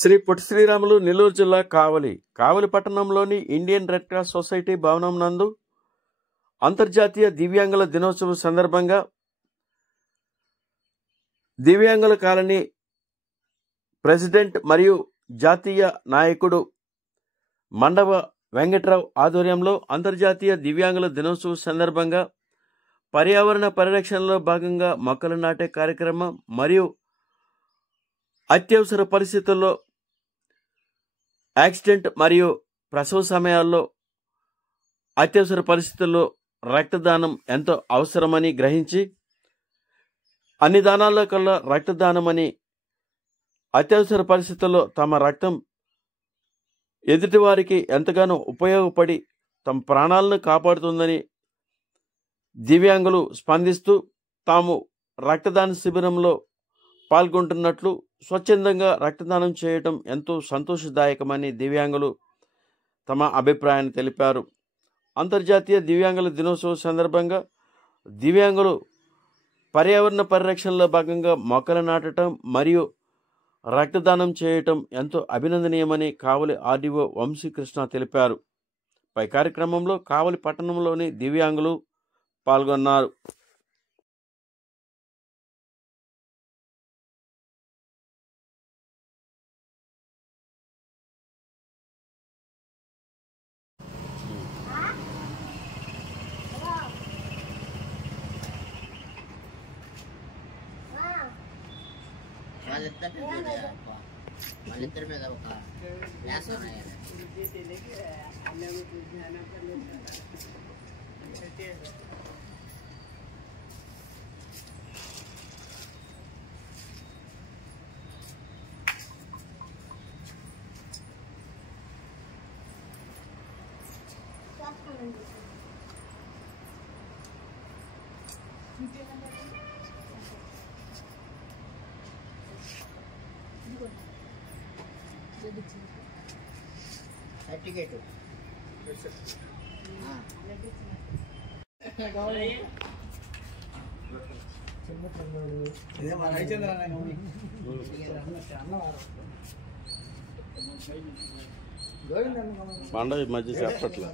శ్రీ పొట్టి శ్రీరాములు నెల్లూరు జిల్లా కావలి పట్టణంలోని Indian red cross society భవనం నందు అంతర్జాతీయ దివ్యాంగుల దినోత్సవం సందర్భంగా దివ్యాంగుల కాలనీ ప్రెసిడెంట్ మరియు జాతీయ నాయకుడు మండవ వెంకట్రావు ఆధ్వర్యంలో అంతర్జాతీయ దివ్యాంగుల దినోత్సవం సందర్భంగా పర్యావరణ పరిరక్షణలో భాగంగా మొక్కలు నాటే కార్యక్రమం మరియు అత్యవసర పరిస్థితుల్లో యాక్సిడెంట్ మరియు ప్రసవ సమయాల్లో అత్యవసర పరిస్థితుల్లో రక్తదానం ఎంతో అవసరమని గ్రహించి అన్ని దానాల్లో కల్లా రక్తదానమని అత్యవసర పరిస్థితుల్లో తమ రక్తం ఎదుటివారికి ఎంతగానో ఉపయోగపడి తమ ప్రాణాలను కాపాడుతుందని దివ్యాంగులు స్పందిస్తూ తాము రక్తదాన శిబిరంలో పాల్గొంటున్నట్లు స్వచ్ఛందంగా రక్తదానం చేయటం ఎంతో సంతోషదాయకమని దివ్యాంగులు తమ అభిప్రాయాన్ని తెలిపారు. అంతర్జాతీయ దివ్యాంగుల దినోత్సవం సందర్భంగా దివ్యాంగులు పర్యావరణ పరిరక్షణలో భాగంగా మొక్కలు నాటడం మరియు రక్తదానం చేయటం ఎంతో అభినందనీయమని కావలి ఆర్డీఓ వంశీకృష్ణ తెలిపారు. పై కార్యక్రమంలో కావలి పట్టణంలోని దివ్యాంగులు పాల్గొన్నారు. వాళ్ళిద్దరి మీద ఒక వ్యాసం రాయాలి. సర్టిఫికేట్ పండగ మధ్య చెప్పట్ల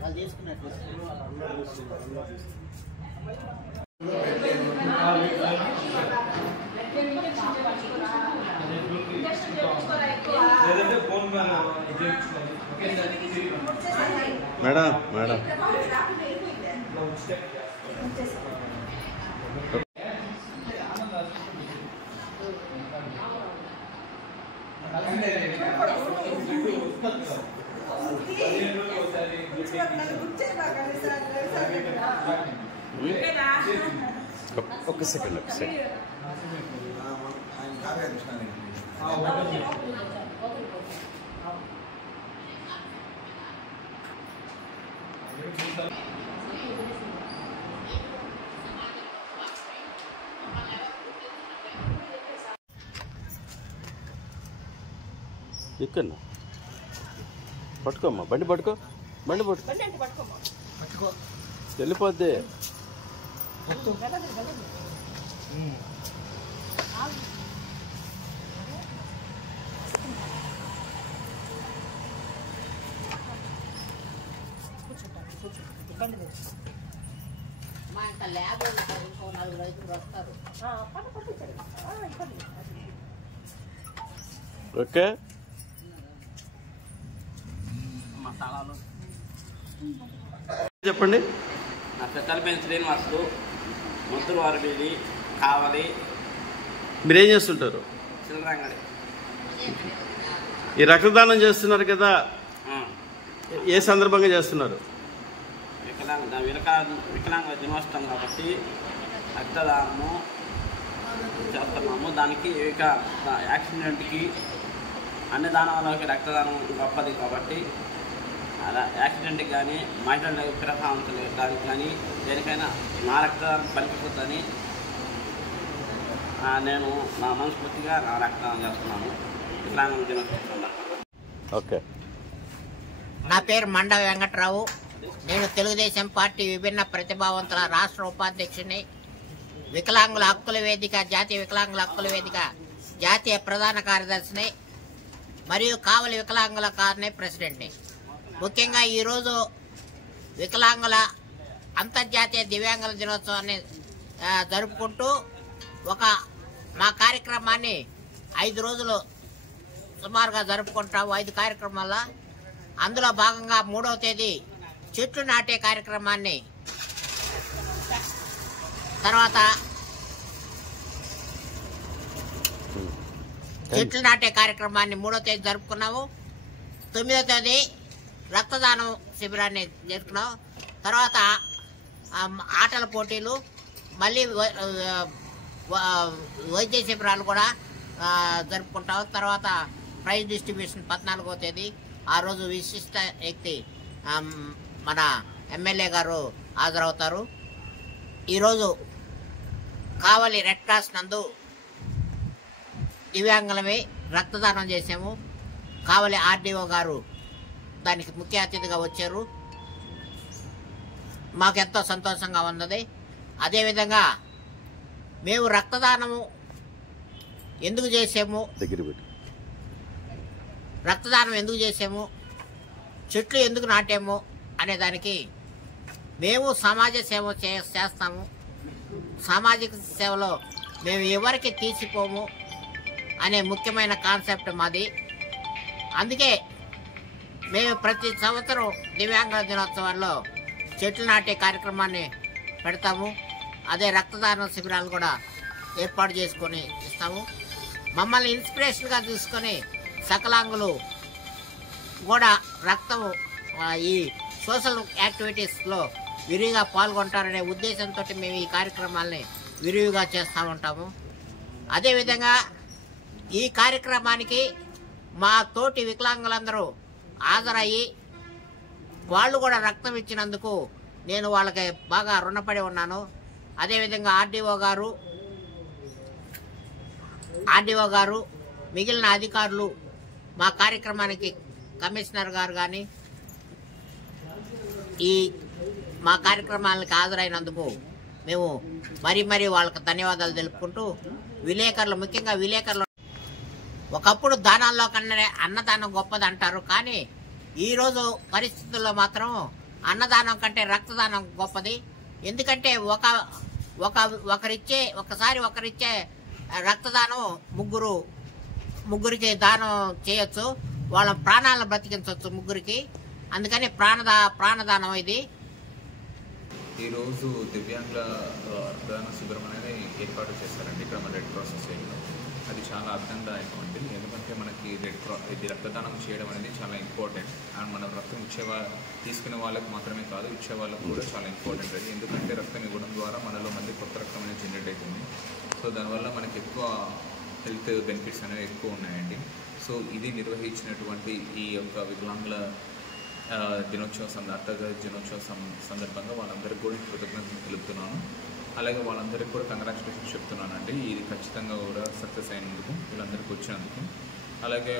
వాళ్ళు తీసుకున్నట్టు మేడం ఒక సెకండ్ ఇక్కడ పట్టుకోమ్మా బండి పట్టుకో వెళ్ళిపోద్ది. మా ఇంత ల్యాబ్ ఇంకో 4 రైతులు వస్తారు. ఓకే మసాలాలు చెప్పండి. నా పెద్దలపైన శ్రీనివాసులు, ముద్దువారి వీధి, కావలి. మీరేం చేస్తుంటారు? చిల్లరంగడి. ఈ రక్తదానం చేస్తున్నారు కదా, ఏ సందర్భంగా చేస్తున్నారు? వికలాంగ దినోత్సవం కాబట్టి రక్తదానము చేస్తున్నాము. దానికి యాక్సిడెంట్కి అన్ని దానాలకి రక్తదానం గొప్పది కాబట్టి యాక్సిడెంట్కి కానీ మహిళల ప్రశాంతలు దానికి కానీ దేనికైనా నా రక్తదానం పనికిపోతుందని నేను నా మనస్ఫూర్తిగా రక్తదానం చేస్తున్నాను. వికలాంగ దినోత్సవం. ఓకే. నా పేరు మండ వెంకట్రావు. నేను తెలుగుదేశం పార్టీ విభిన్న ప్రతిభావంతుల రాష్ట్ర ఉపాధ్యక్షుని, వికలాంగుల హక్కుల వేదిక, జాతీయ వికలాంగుల హక్కుల వేదిక జాతీయ ప్రధాన కార్యదర్శిని మరియు కావలి వికలాంగుల కాలనీ ప్రెసిడెంట్ని. ముఖ్యంగా ఈరోజు వికలాంగుల అంతర్జాతీయ దివ్యాంగుల దినోత్సవాన్ని జరుపుకుంటూ మా కార్యక్రమాన్ని 5 రోజులు సుమారుగా జరుపుకుంటాము. 5 కార్యక్రమాల అందులో భాగంగా 3వ తేదీ చెట్లు నాటే కార్యక్రమాన్ని, తర్వాత చెట్లు నాటే కార్యక్రమాన్ని 3వ తేదీ జరుపుకున్నాము. 9వ తేదీ రక్తదానం శిబిరాన్ని జరుపుకున్నాము. తర్వాత ఆటల పోటీలు, మళ్ళీ వైద్య శిబిరాలు కూడా జరుపుకుంటాము. తర్వాత ప్రైజ్ డిస్ట్రిబ్యూషన్ 14వ తేదీ. ఆ రోజు విశిష్ట వ్యక్తి మన ఎమ్మెల్యే గారు హాజరవుతారు. ఈరోజు కావలి రెడ్ క్రాస్ నందు దివ్యాంగులమే రక్తదానం చేసాము. కావలి ఆర్డీఓ గారు దానికి ముఖ్య అతిథిగా వచ్చారు. మాకెంతో సంతోషంగా ఉన్నది. అదేవిధంగా మేము రక్తదానము ఎందుకు చేసాము, రక్తదానం ఎందుకు చేసాము, చెట్లు ఎందుకు నాటాము అనే దానికి మేము సమాజ సేవ చేస్తాము. సామాజిక సేవలో మేము ఎవరికి తీసిపోము అనే ముఖ్యమైన కాన్సెప్ట్ మాది. అందుకే మేము ప్రతి సంవత్సరం దివ్యాంగుల దినోత్సవాల్లో చెట్లు నాటే కార్యక్రమాన్ని పెడతాము. అదే రక్తదాన శిబిరాలు కూడా ఏర్పాటు చేసుకొని ఇస్తాము. మమ్మల్ని ఇన్స్పిరేషన్గా తీసుకొని సకలాంగులు కూడా రక్తము ఈ సోషల్ యాక్టివిటీస్లో విరివిగా పాల్గొంటారనే ఉద్దేశంతో మేము ఈ కార్యక్రమాల్ని విరివిగా చేస్తూ ఉంటాము. అదేవిధంగా ఈ కార్యక్రమానికి మా తోటి వికలాంగులందరూ హాజరయ్యి వాళ్ళు కూడా రక్తం ఇచ్చినందుకు నేను వాళ్ళకి బాగా రుణపడి ఉన్నాను. అదేవిధంగా ఆర్డీఓ గారు మిగిలిన అధికారులు, మా కార్యక్రమానికి కమిషనర్ గారు కానీ మా కార్యక్రమాలకు హాజరైనందుకు మేము మరీ వాళ్ళకి ధన్యవాదాలు తెలుపుకుంటూ, ముఖ్యంగా విలేకరులు ఒకప్పుడు దానాల్లో కన్నా అన్నదానం గొప్పది అంటారు. కానీ ఈరోజు పరిస్థితుల్లో మాత్రం అన్నదానం కంటే రక్తదానం గొప్పది. ఎందుకంటే ఒకరిచ్చే రక్తదానం ముగ్గురికి దానం చేయొచ్చు, వాళ్ళ ప్రాణాలను బ్రతికించవచ్చు ముగ్గురికి. అందుకని ప్రాణదానం ఇది. ఈరోజు దివ్యాంగుల రక్తదాన శిబిరం అనేది ఏర్పాటు చేశారండి ఇక్కడ మన రెడ్ క్రాస్ సొసైటీలో. అది చాలా అర్థందాయకం. ఎందుకంటే మనకి ఇది రక్తదానం చేయడం అనేది చాలా ఇంపార్టెంట్. అండ్ మనం రక్తం తీసుకునే వాళ్ళకి మాత్రమే కాదు, ఇచ్చే వాళ్ళకు కూడా చాలా ఇంపార్టెంట్ అది. ఎందుకంటే రక్తం ఇవ్వడం ద్వారా మనలో మళ్ళీ కొత్త రక్తం అనేది జనరేట్ అవుతుంది. సో దానివల్ల మనకి ఎక్కువ హెల్త్ బెనిఫిట్స్ అనేవి ఎక్కువ ఉన్నాయండి. సో ఇది నిర్వహించినటువంటి ఈ యొక్క వికలాంగుల అంతర్జాతీయ దినోత్సవం సందర్భంగా వాళ్ళందరికీ కూడా కృతజ్ఞతలు తెలుపుతున్నాను. అలాగే వాళ్ళందరికీ కూడా కంగ్రాచులేషన్స్ చెప్తున్నానండి. ఇది ఖచ్చితంగా కూడా సక్సెస్ అయినందుకు, వీళ్ళందరికీ వచ్చినందుకు. అలాగే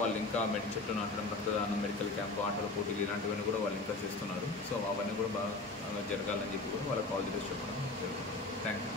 వాళ్ళు ఇంకా చెట్లు నాటడం, రక్తదానం, మెడికల్ క్యాంప్, ఆటల పోటీలు ఇలాంటివన్నీ కూడా వాళ్ళు ఇంకా చేస్తున్నారు. సో అవన్నీ కూడా బాగా జరగాలని చెప్పి కూడా వాళ్ళకి ఆల్ ది బెస్ట్ చెప్పడం జరుగుతుంది. Thank you.